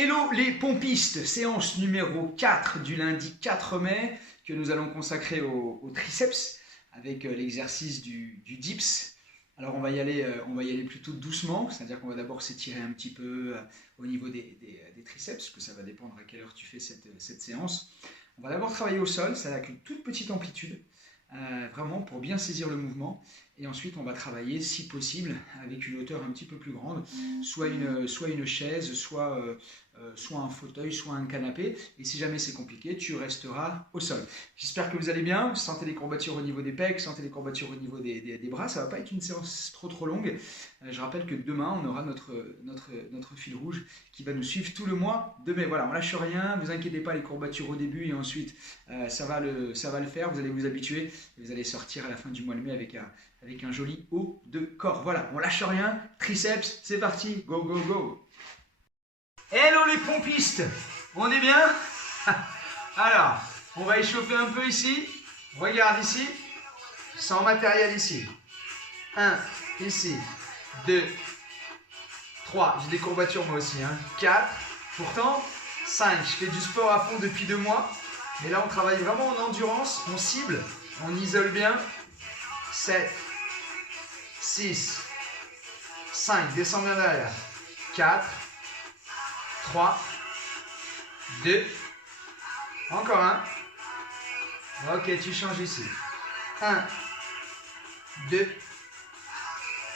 Hello les pompistes, séance numéro 4 du lundi 4 mai que nous allons consacrer au triceps avec l'exercice du dips. Alors on va y aller plutôt doucement, c'est-à-dire qu'on va d'abord s'étirer un petit peu au niveau des triceps, parce que ça va dépendre à quelle heure tu fais cette séance. On va d'abord travailler au sol, ça avec une toute petite amplitude, vraiment pour bien saisir le mouvement. Et ensuite, on va travailler, si possible, avec une hauteur un petit peu plus grande, soit une chaise, soit un fauteuil, soit un canapé. Et si jamais c'est compliqué, tu resteras au sol. J'espère que vous allez bien. Vous sentez les courbatures au niveau des pecs, sentez les courbatures au niveau des bras. Ça ne va pas être une séance trop longue. Je rappelle que demain, on aura notre fil rouge qui va nous suivre tout le mois de mai. Voilà, on lâche rien. Ne vous inquiétez pas, les courbatures au début et ensuite, ça va le faire. Vous allez vous habituer et vous allez sortir à la fin du mois de mai avec un joli haut de corps. Voilà, on lâche rien, triceps, c'est parti, go, go, go. Hello les pompistes, on est bien? Alors, on va échauffer un peu ici, regarde ici, sans matériel ici. 1, ici, 2, 3, j'ai des courbatures moi aussi, 4, pourtant 5, je fais du sport à fond depuis 2 mois, mais là on travaille vraiment en endurance, on cible, on isole bien. 7, 6, 5, descends bien derrière, 4, 3, 2, encore un, ok, tu changes ici, 1, 2,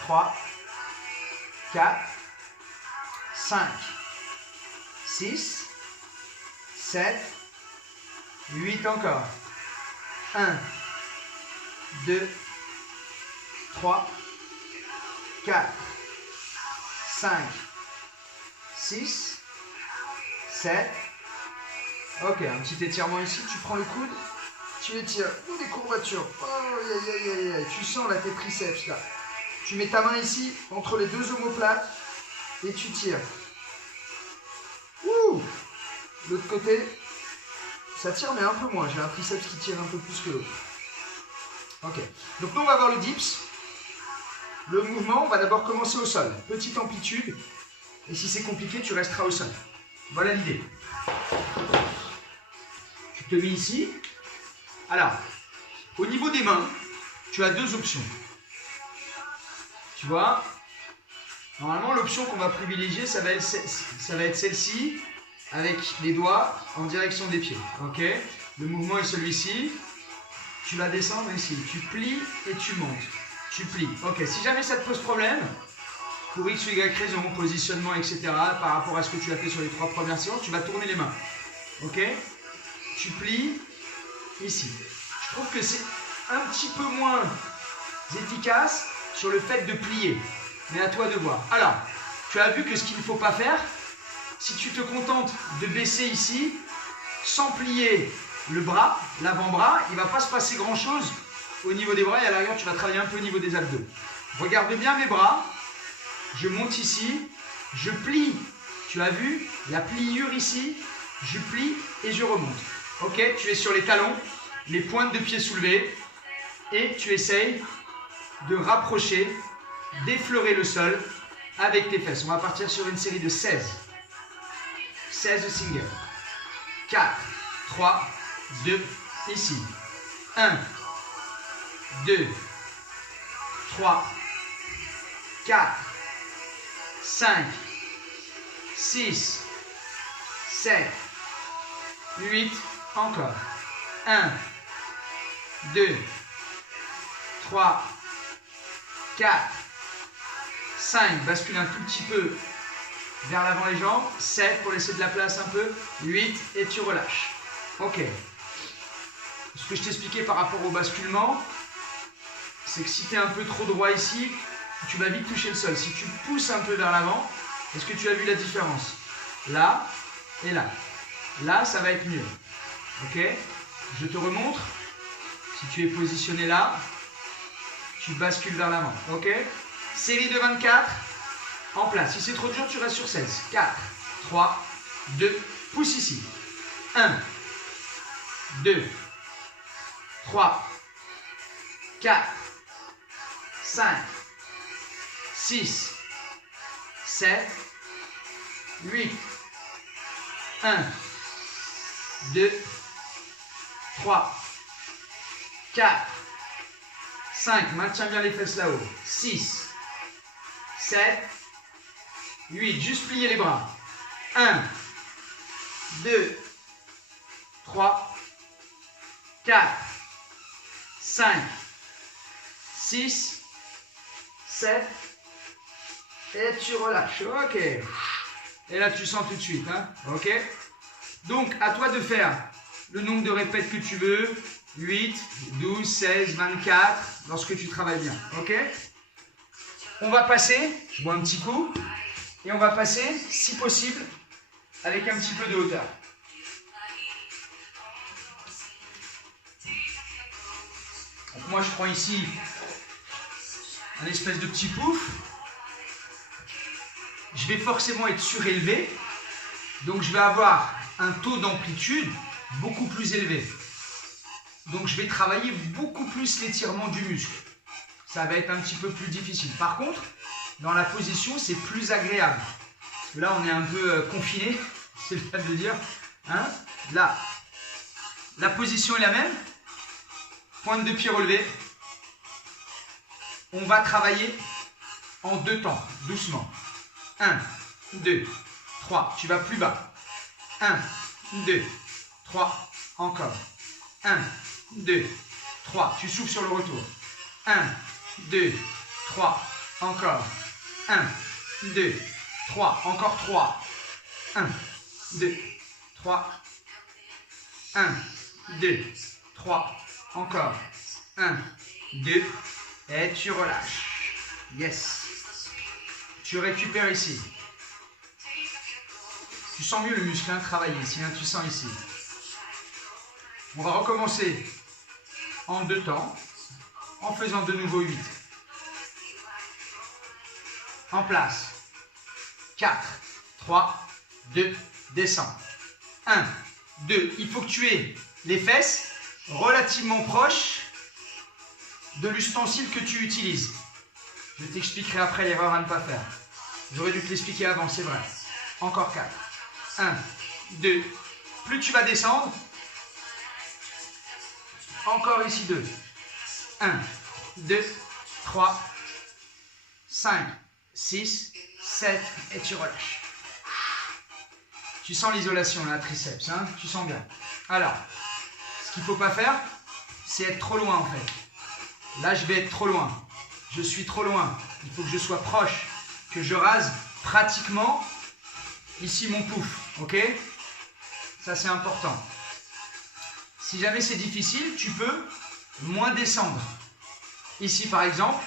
3, 4, 5, 6, 7, 8 encore, 1, 2, 3, 4, 5, 6, 7. Ok, un petit étirement ici, tu prends le coude, tu étires, des courbatures. Oh, tu sens là tes triceps là. Tu mets ta main ici, entre les deux omoplates, et tu tires. Ouh. L'autre côté, ça tire mais un peu moins. J'ai un triceps qui tire un peu plus que l'autre. Ok, donc nous on va voir le dips. Le mouvement, on va d'abord commencer au sol. Petite amplitude. Et si c'est compliqué, tu resteras au sol. Voilà l'idée. Tu te mets ici. Alors, au niveau des mains, tu as 2 options. Tu vois, normalement, l'option qu'on va privilégier, ça va être celle-ci, avec les doigts en direction des pieds. Ok, le mouvement est celui-ci. Tu vas descendre ici, tu plies et tu montes. Tu plies. Ok, si jamais ça te pose problème, pour X ou Y raison, positionnement, etc., par rapport à ce que tu as fait sur les 3 premières séances, tu vas tourner les mains. Ok, tu plies ici. Je trouve que c'est un petit peu moins efficace sur le fait de plier. Mais à toi de voir. Alors, tu as vu que ce qu'il ne faut pas faire, si tu te contentes de baisser ici, sans plier le bras, l'avant-bras, il ne va pas se passer grand-chose au niveau des bras et à l'arrière, tu vas travailler un peu au niveau des abdos. Regarde bien mes bras, je monte ici, je plie, tu as vu, la pliure ici, je plie et je remonte. Ok, tu es sur les talons, les pointes de pied soulevées et tu essayes de rapprocher, d'effleurer le sol avec tes fesses. On va partir sur une série de 16. 16 singles. 4, 3, 2, ici. 1, 2, 3, 4, 5, 6, 7, 8, encore. 1, 2, 3, 4, 5, bascule un tout petit peu vers l'avant les jambes. 7 pour laisser de la place un peu. 8 et tu relâches. Ok. Ce que je t'expliquais par rapport au basculement, c'est que si tu es un peu trop droit ici, tu vas vite toucher le sol. Si tu pousses un peu vers l'avant, est-ce que tu as vu la différence? Là et là. Là, ça va être mieux. Ok? Je te remontre. Si tu es positionné là, tu bascules vers l'avant. Ok? Série de 24. En place. Si c'est trop dur, tu restes sur 16. 4, 3, 2, pousse ici. 1, 2, 3, 4, 5, 6, 7, 8, 1, 2, 3, 4, 5, maintiens bien les fesses là-haut, 6, 7, 8, juste plier les bras, 1, 2, 3, 4, 5, 6, 7, et tu relâches, ok. Et là tu sens tout de suite, hein, ok. Donc à toi de faire le nombre de répètes que tu veux, 8, 12, 16, 24, lorsque tu travailles bien, ok. On va passer, je bois un petit coup, et on va passer, si possible, avec un petit peu de hauteur. Donc moi je prends ici un espèce de petit pouf. Je vais forcément être surélevé, donc je vais avoir un taux d'amplitude beaucoup plus élevé. Donc je vais travailler beaucoup plus l'étirement du muscle. Ça va être un petit peu plus difficile. Par contre, dans la position, c'est plus agréable. Parce que là, on est un peu confiné, c'est le cas de le dire. Hein? Là, la position est la même. Pointe de pied relevée. On va travailler en 2 temps, doucement. 1, 2, 3. Tu vas plus bas. 1, 2, 3. Encore. 1, 2, 3. Tu souffles sur le retour. 1, 2, 3. Encore. 1, 2, 3. Encore 3. 1, 2, 3. 1, 2, 3. Encore. 1, 2. Et tu relâches. Yes. Tu récupères ici. Tu sens mieux le muscle hein, travailler ici. Hein, tu sens ici. On va recommencer en 2 temps. En faisant de nouveau 8. En place. 4, 3, 2, descends. 1, 2. Il faut que tu aies les fesses relativement proches de l'ustensile que tu utilises. Je t'expliquerai après l'erreur à ne pas faire. J'aurais dû te l'expliquer avant, c'est vrai. Encore 4. 1, 2. Plus tu vas descendre, encore ici 2. 1, 2, 3, 5, 6, 7, et tu relâches. Tu sens l'isolation là, triceps, hein? Tu sens bien. Alors, ce qu'il ne faut pas faire, c'est être trop loin en fait. Là, je vais être trop loin. Je suis trop loin. Il faut que je sois proche, que je rase pratiquement ici mon pouf, ok? Ça, c'est important. Si jamais c'est difficile, tu peux moins descendre. Ici, par exemple,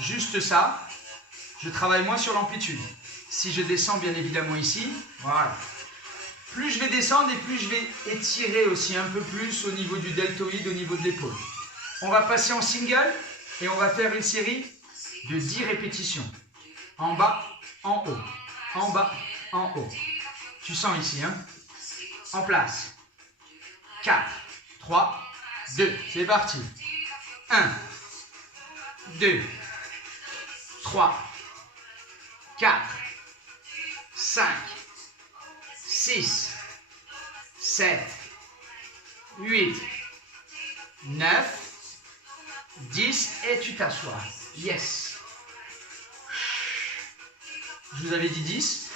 juste ça, je travaille moins sur l'amplitude. Si je descends, bien évidemment, ici, voilà. Plus je vais descendre et plus je vais étirer aussi un peu plus au niveau du deltoïde, au niveau de l'épaule. On va passer en single et on va faire une série de 10 répétitions. En bas, en haut. En bas, en haut. Tu sens ici, hein? En place. 4, 3, 2. C'est parti. 1, 2, 3, 4, 5, 6, 7, 8, 9, 10 et tu t'assois. Yes. Je vous avais dit 10.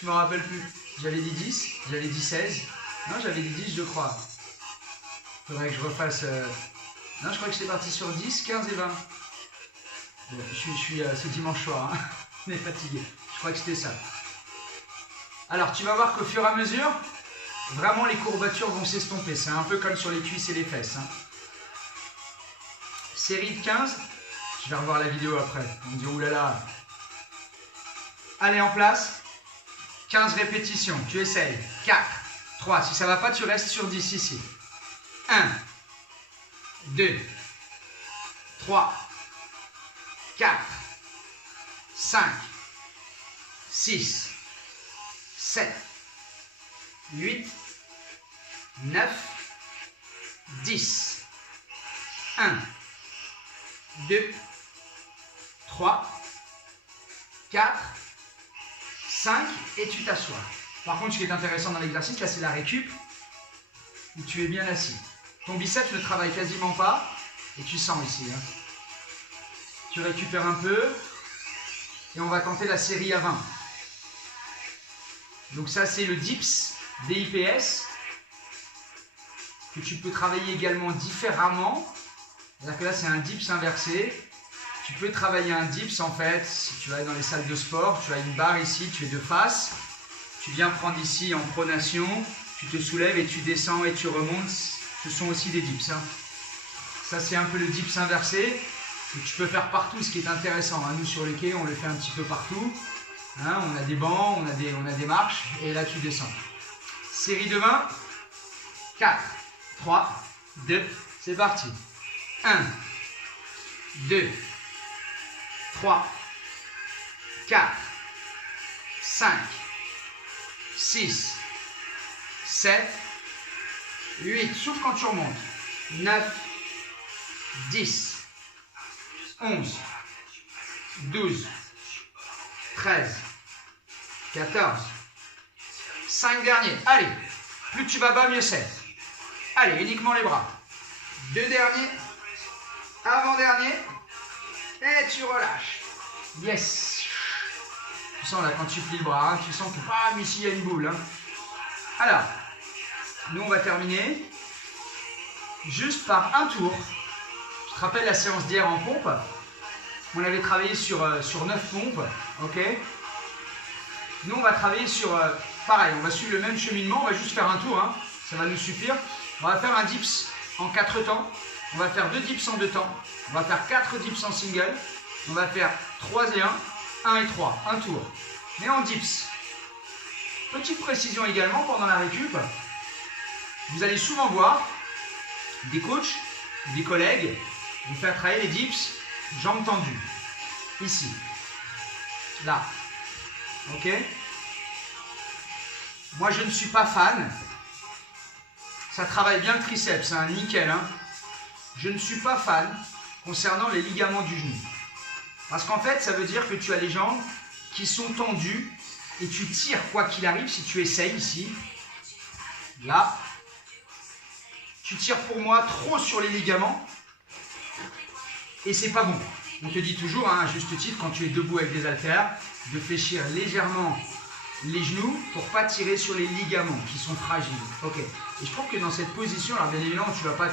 Je me rappelle plus. J'avais dit 10, j'avais dit 16. Non, j'avais dit 10, je crois. Faudrait que je refasse... Non, je crois que j'étais parti sur 10, 15 et 20. C'est dimanche soir, hein. On est fatigué. Je crois que c'était ça. Alors, tu vas voir qu'au fur et à mesure, vraiment les courbatures vont s'estomper. C'est un peu comme sur les cuisses et les fesses. Hein. Série de 15. Je vais revoir la vidéo après. On me dit, oulala. Allez, en place. 15 répétitions. Tu essayes. 4, 3. Si ça ne va pas, tu restes sur 10 ici. 1, 2, 3, 4, 5, 6, 7, 8, 9, 10. 1, 2, 3, 4, 5 et tu t'assois. Par contre, ce qui est intéressant dans l'exercice, là, c'est la récup, où tu es bien assis. Ton biceps ne travaille quasiment pas, et tu sens ici. Hein. Tu récupères un peu, et on va tenter la série à 20. Donc ça, c'est le dips, DIPS, que tu peux travailler également différemment. C'est-à-dire que là, c'est un dips inversé. Tu peux travailler un dips en fait, si tu vas dans les salles de sport, tu as une barre ici, tu es de face. Tu viens prendre ici en pronation, tu te soulèves et tu descends et tu remontes. Ce sont aussi des dips. Hein. Ça, c'est un peu le dips inversé que tu peux faire partout, ce qui est intéressant. Hein. Nous, sur les quais, on le fait un petit peu partout. Hein, on a des bancs, on a des marches et là, tu descends. Série de 20. 4, 3, 2, c'est parti. 1, 2, 3, 4, 5, 6, 7, 8, souffle quand tu remontes, 9, 10, 11, 12, 13, 14, 5 derniers, allez, plus tu vas bas, mieux c'est. Allez, uniquement les bras, 2 derniers, avant-dernier, et tu relâches. Yes. Tu sens là quand tu plies le bras, hein, tu sens que bam, ici il y a une boule. Hein. Alors, nous on va terminer juste par un tour. Je te rappelle la séance d'hier en pompe. On avait travaillé sur 9 pompes. Ok. Nous on va travailler sur pareil, on va suivre le même cheminement, on va juste faire un tour. Hein, ça va nous suffire. On va faire un dips en 4 temps. On va faire 2 dips en 2 temps. On va faire 4 dips en single. On va faire 3 et 1, 1 et 3, un tour. Mais en dips. Petite précision également pendant la récup. Vous allez souvent voir des coachs, des collègues vous faire travailler les dips, jambes tendues. Ici. Là. Ok? Moi, je ne suis pas fan. Ça travaille bien le triceps, hein, nickel. Hein. Je ne suis pas fan concernant les ligaments du genou. Parce qu'en fait, ça veut dire que tu as les jambes qui sont tendues et tu tires quoi qu'il arrive si tu essayes ici. Là. Tu tires pour moi trop sur les ligaments et c'est pas bon. On te dit toujours, hein, à juste titre, quand tu es debout avec des haltères, de fléchir légèrement les genoux pour pas tirer sur les ligaments qui sont fragiles. Ok. Et je trouve que dans cette position, alors bien évidemment, tu vas pas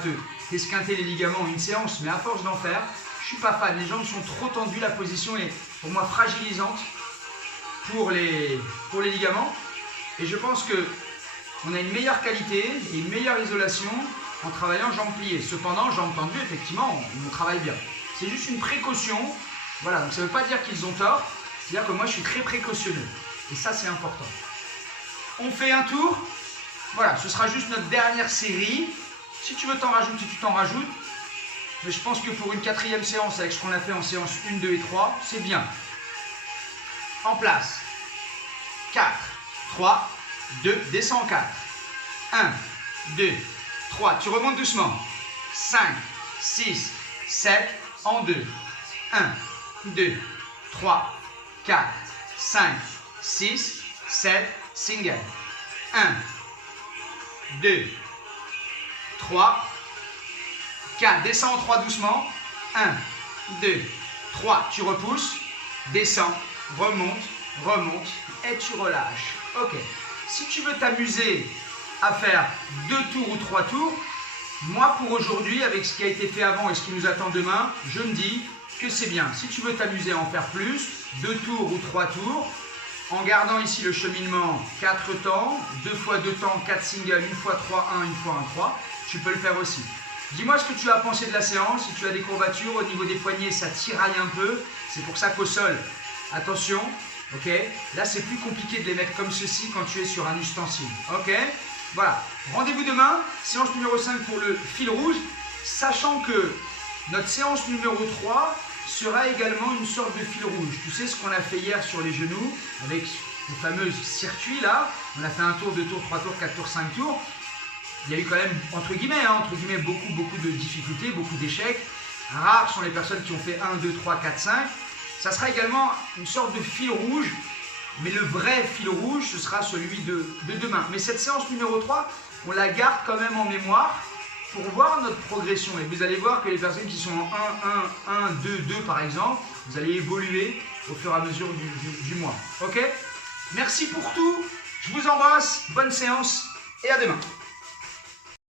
t'esquinter les ligaments en une séance, mais à force d'en faire, je suis pas fan. Les jambes sont trop tendues, la position est pour moi fragilisante pour les ligaments. Et je pense que on a une meilleure qualité et une meilleure isolation en travaillant jambes pliées. Cependant, jambes tendues, effectivement, on travaille bien. C'est juste une précaution. Voilà, donc ça ne veut pas dire qu'ils ont tort. C'est-à-dire que moi, je suis très précautionneux. Et ça, c'est important. On fait un tour. Voilà, ce sera juste notre dernière série. Si tu veux t'en rajouter, tu t'en rajoutes. Mais je pense que pour une 4e séance, avec ce qu'on a fait en séance 1, 2 et 3, c'est bien. En place. 4, 3, 2, descends en 4. 1, 2, 3. Tu remontes doucement. 5, 6, 7, en 2. 1, 2, 3, 4, 5, 6, 7, single. 1, 2, 3, 4. Descends en 3 doucement. 1, 2, 3. Tu repousses. Descends. Remonte. Remonte. Et tu relâches. Ok. Si tu veux t'amuser à faire 2 tours ou 3 tours, moi pour aujourd'hui, avec ce qui a été fait avant et ce qui nous attend demain, je me dis que c'est bien. Si tu veux t'amuser à en faire plus, 2 tours ou 3 tours, en gardant ici le cheminement 4 temps, 2 fois 2 temps, 4 singles, 1 fois 3, 1, 1 fois 1, 3, tu peux le faire aussi. Dis-moi ce que tu as pensé de la séance, si tu as des courbatures au niveau des poignets, ça tiraille un peu, c'est pour ça qu'au sol, attention, ok, là c'est plus compliqué de les mettre comme ceci quand tu es sur un ustensile, ok, voilà, rendez-vous demain, séance numéro 5 pour le fil rouge, sachant que notre séance numéro 3 sera également une sorte de fil rouge, tu sais ce qu'on a fait hier sur les genoux, avec le fameux circuit là, on a fait un tour, 2 tours, 3 tours, 4 tours, 5 tours, il y a eu quand même, entre guillemets, beaucoup de difficultés, beaucoup d'échecs. Rares sont les personnes qui ont fait 1, 2, 3, 4, 5. Ça sera également une sorte de fil rouge Mais le vrai fil rouge, ce sera celui de demain. Mais cette séance numéro 3, on la garde quand même en mémoire pour voir notre progression. Et vous allez voir que les personnes qui sont en 1, 1, 1, 2, 2 par exemple, vous allez évoluer au fur et à mesure du mois. Ok? Merci pour tout. Je vous embrasse. Bonne séance et à demain.